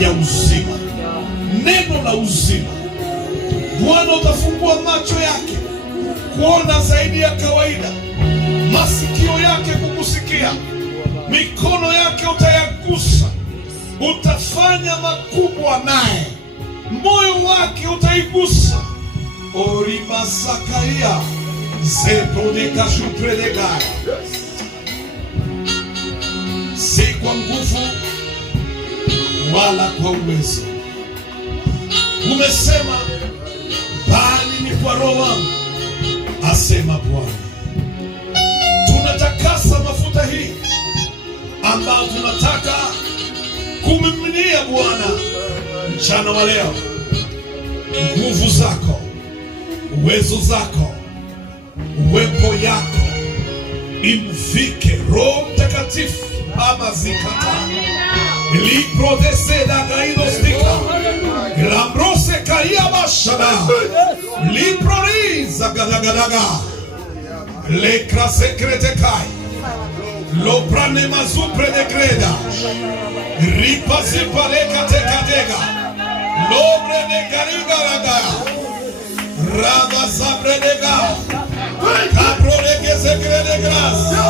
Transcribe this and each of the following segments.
ya uzima, neno la uzima. Bwana, utafungua macho yake kuona zaidi ya kawaida, masikio yake kukusikia, mikono yake utayagusa, utafanya makubwa naye, moyo wake utaigusa. Orimasakaia zeprodekashupredegaya, si kwa nguvu wala kwa uwezo, umesema, bali ni kwa Roho wangu, asema Bwana. Tunatakasa mafuta hii ambayo tunataka kumiminia Bwana mchana wa leo. Nguvu zako, uwezo zako, uwepo yako imvike Roho Mtakatifu. Mama zikata liprodeseda gaidostika lambrose kaia bashada liproriza gadagadaga lekra sekrete kai loprane mazupre de greda ripa zipa lekatekatega lobre de garigaraga raba sabre de ga capro de que se cree de gracia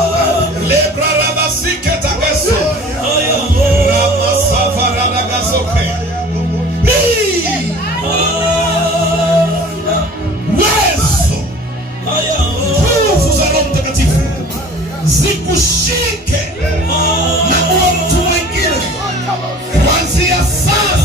lepra raba siketa geso raba safara da gasoke wezo nguvu za Roho Mtakatifu zikushike na mtu mwingine kuanzia sasa.